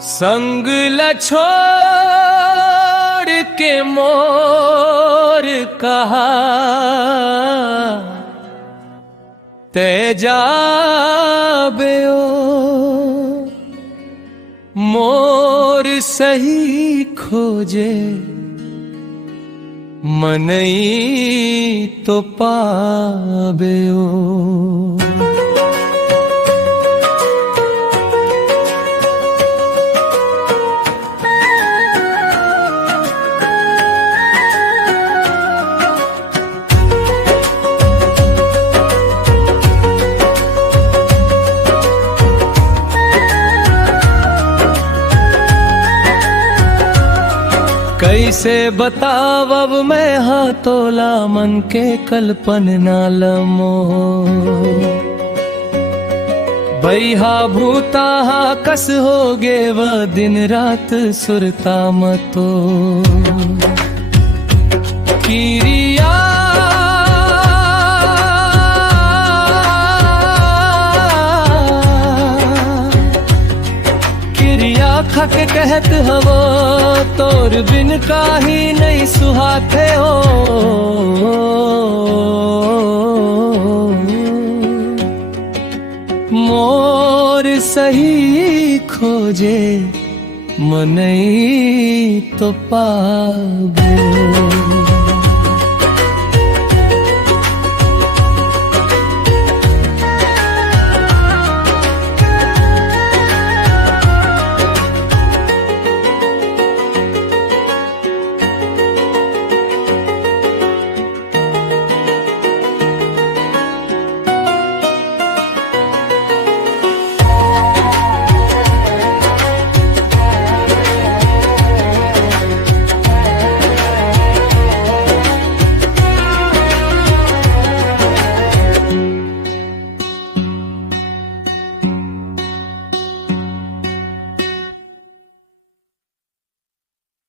संग ल छोड़ के मोर कहा ते जाबे ओ मोर सही खोजे मनई तो पाबे ओ। कैसे बताव अब मैं हाँ तोला मन के कल्पन नालमो बैहा भूता हा कस हो गे वह दिन रात सुरता मतो किरिया खक कहत हवो तोर बिन काही नहीं सुहाते हो। मोर सही खोजे मनई तो पाबे।